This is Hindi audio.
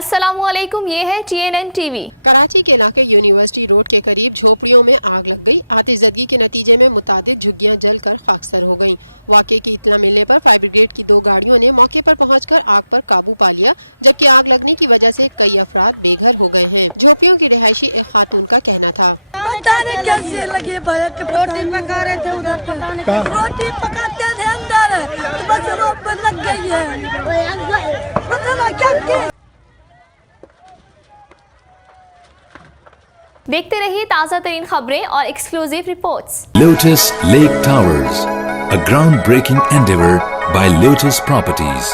अस्सलामु अलैकुम, ये है TNN TV। कराची के इलाक़ेयूनिवर्सटी रोड के करीब झोपड़ियों में आग लग गई। आतशझदगी के नतीजे में मतअदद झुग्गियां जलकर खाकस्तर हो गईं। वाक़े की इत्तला मिलने पर फायरब्रिगेड की 2 गाड़ियों ने मौके पर पहुंचकर आग पर काबू पा लिया, जबकि आग लगने की वजह से कई अफराद बेघर हो गए हैं। झोपड़ियों की रिहायशी एक खातून का कहना था, पता नहीं कैसे लगे भैया कि रोटी पका रहे थे उधर, पता नहीं रोटी पकाते थे अंदर, तो बस रोड पर लग गई है, पता नहीं क्या किया। देखते रहिए ताज़ा तरीन खबरें और exclusive reports. Lotus Lake Towers, a groundbreaking endeavor by Lotus Properties.